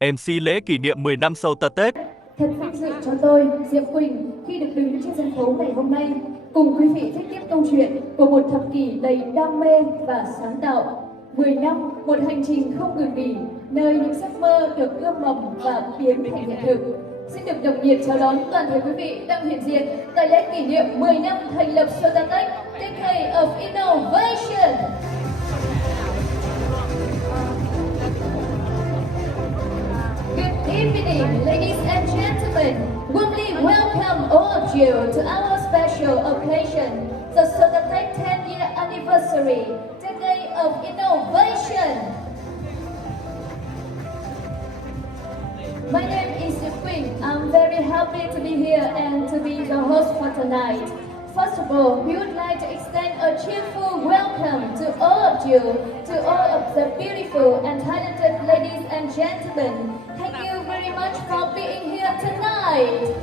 MC lễ kỷ niệm 10 năm Sotatech. Thật vinh dự cho tôi, Diệp Quỳnh, khi được đứng trên sân khấu ngày hôm nay, cùng quý vị viết tiếp câu chuyện của một thập kỷ đầy đam mê và sáng tạo. 10 năm, một hành trình không ngừng nghỉ, nơi những giấc mơ được ươm mầm và biến thành hiện thực. Xin được nồng nhiệt chào đón toàn thể quý vị đang hiện diện tại lễ kỷ niệm 10 năm thành lập Sotatech, Decade of Innovation. Good evening, ladies and gentlemen. Warmly welcome all of you to our special occasion, the Sotatech 10-year anniversary, Decade of Innovation. My name is Queen. I'm very happy to be here and to be the host for tonight. First of all, we would like to extend a cheerful welcome to all of you, to all of the beautiful and talented ladies and gentlemen. Thank you very much for being here tonight.